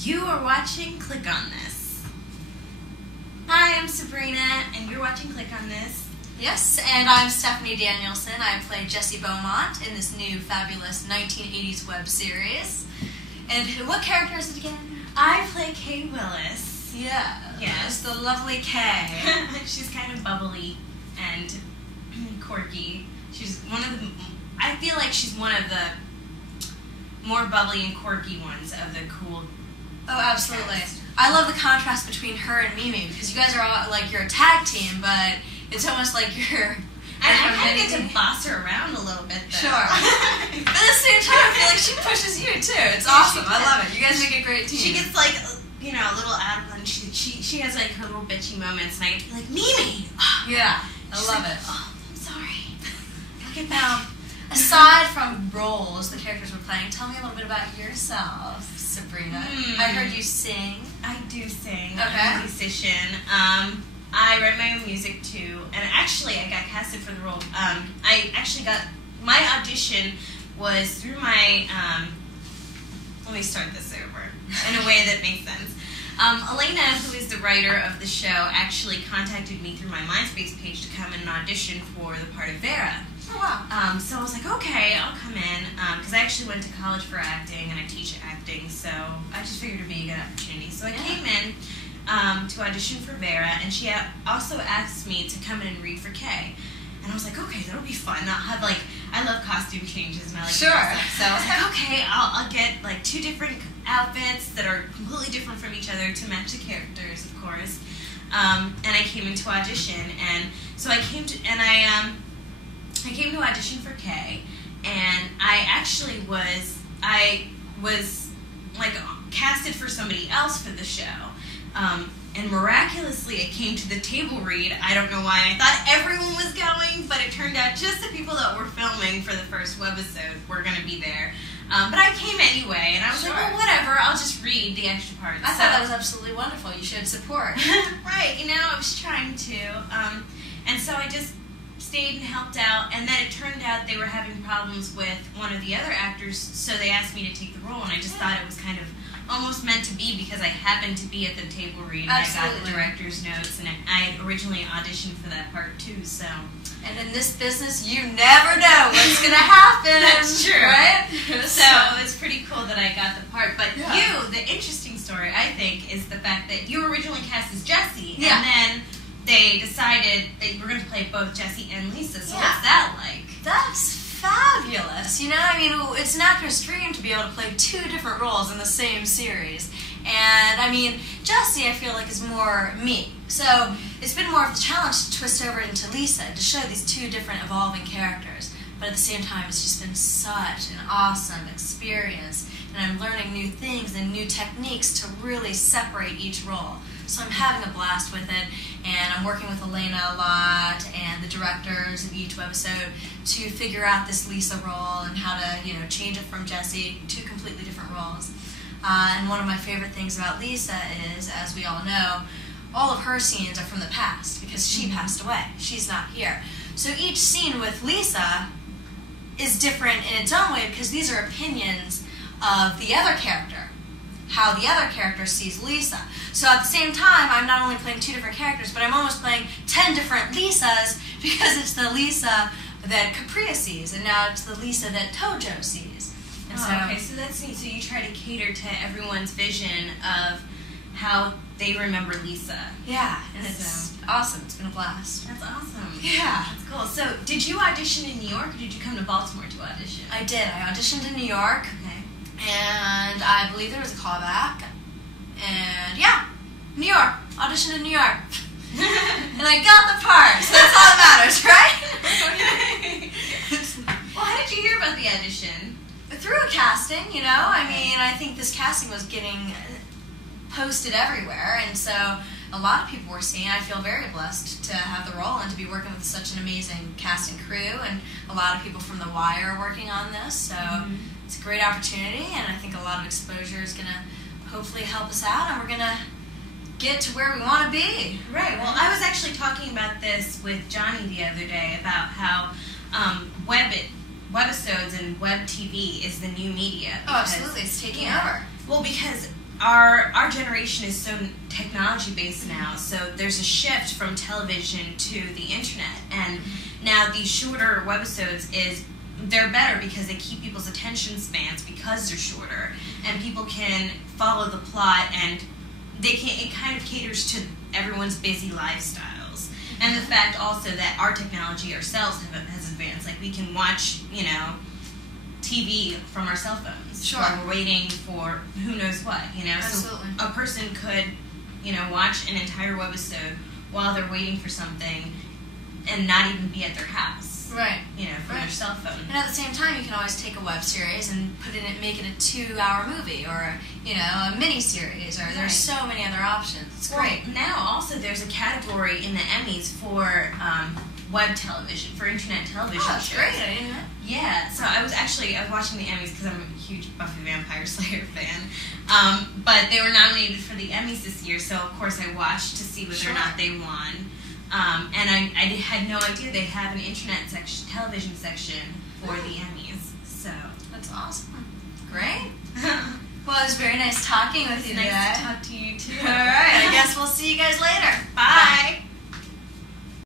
You are watching Click on This. Hi, I'm Sabrina, and you're watching Click on This. Yes, and I'm Stephanie Danielson. I play Jessie Beaumont in this new fabulous 1980s web series. And what character is it again? I play Kay Willis. Yeah. Yes. The lovely Kay. She's kind of bubbly and quirky. She's one of the... I feel like she's one of the more bubbly and quirky ones of the cool... Oh, absolutely. cast. I love the contrast between her and Mimi, because you guys are all, like, you're a tag team, but it's almost like you're... And I kind of get to boss her around a little bit, though. Sure. But at the same time, I feel like she pushes you, too. It's awesome. I love it. You guys make a great team. She gets, like, you know, a little out of line. She has, like, her little bitchy moments, and I get to be like, Mimi! Yeah. I She's love like, it. Oh, I'm sorry. Look at Now, aside from roles, the characters we're playing, tell me a little bit about yourself, Sabrina. I heard you sing. I do sing. Okay. I'm a musician. I write my own music too, and actually I got casted for the role. I actually got my audition was through my. Let me start this over in a way that makes sense. Elena, who is the writer of the show, actually contacted me through my MySpace page to come and audition for the part of Vera. Oh, wow. So I was like, okay, I'll come in, because I actually went to college for acting, and I teach acting, so I just figured it'd be a good opportunity. So I came in to audition for Vera, and she also asked me to come in and read for Kay. And I was like, okay, that'll be fun. I'll have, like, I love costume changes, and I like Sure. stuff. So I was like, okay, I'll get, like, 2 different outfits that are completely different from each other to match the characters, of course. And I came into audition, and so I came to audition for Kay, and I was like casted for somebody else for the show, and miraculously it came to the table read. I don't know why. I thought everyone was going, but it turned out just the people that were filming for the first webisode were going to be there. But I came anyway, and I was like, well, whatever, I'll just read the extra parts. I thought that was absolutely wonderful. You showed support. Right, you know, I was trying to. And so I just stayed and helped out, and then it turned out they were having problems with one of the other actors, so they asked me to take the role, and I just thought it was kind of almost meant to be because I happened to be at the table read, and I got the director's notes, and I had originally auditioned for that part too, so. And in this business, you never know what's going to happen. That's true. Right? So it's pretty cool that I got the part, but the interesting story, I think, is the fact that you were originally cast as Jessie, and then they decided they were going to play both Jessie and Lisa, so what's that like? That's fabulous. You know, I mean, it's an actor's dream to be able to play 2 different roles in the same series. And, I mean, Jessie, I feel like, is more me. So it's been more of a challenge to twist over into Lisa, to show these 2 different evolving characters. But at the same time, it's just been such an awesome experience. And I'm learning new things and new techniques to really separate each role. So I'm having a blast with it, and I'm working with Elena a lot and the directors of each webisode to figure out this Lisa role and how to, you know, change it from Jessie, 2 completely different roles. And one of my favorite things about Lisa is, as we all know, all of her scenes are from the past because she passed away. She's not here. So each scene with Lisa is different in its own way because these are opinions of the other character, how the other character sees Lisa. So at the same time, I'm not only playing 2 different characters, but I'm almost playing 10 different Lisas because it's the Lisa that Capria sees, and now it's the Lisa that Tojo sees. And okay, so that's neat. So you try to cater to everyone's vision of how they remember Lisa. Yeah, and it's awesome. It's been a blast. That's awesome. Yeah. That's cool. So did you audition in New York, or did you come to Baltimore to audition? I did. I auditioned in New York. Okay. And I believe there was a callback. And yeah, New York. Auditioned in New York. And I got the part, so that's all that matters, right? Well, how did you hear about the audition? Through a casting, you know. I mean, I think this casting was getting posted everywhere, and so a lot of people were seeing. I feel very blessed to have the role and to be working with such an amazing cast and crew, and a lot of people from The Wire are working on this, so it's a great opportunity, and I think a lot of exposure is going to hopefully help us out, and we're going to get to where we want to be. Right. Well, I was actually talking about this with Johnny the other day about how webisodes and web TV is the new media. Oh, absolutely. It's taking over. Well, because our generation is so technology based now, so there's a shift from television to the internet, and now these shorter webisodes they're better because they keep people's attention spans because they're shorter, and people can follow the plot, and it kind of caters to everyone's busy lifestyles. And the fact also that our technology ourselves has advanced, like we can watch, TV from our cell phones. Sure. While we're waiting for who knows what, Absolutely. So a person could, watch an entire webisode while they're waiting for something and not even be at their house. Right. From their cell phone. And at the same time, you can always take a web series and make it a 2-hour movie, or a mini series, or there's so many other options. It's great. Well, now also there's a category in the Emmys for web television, for internet television Oh, that's shows. great. I didn't know. Yeah, so I was watching the Emmys because I'm a huge Buffy Vampire Slayer fan. But they were nominated for the Emmys this year, so of course I watched to see whether or not they won. And I had no idea they have an internet television section for the Emmys. So that's awesome. Great. Well, it was very nice talking with you nice today. to talk to you too. All right. I guess we'll see you guys later. Bye.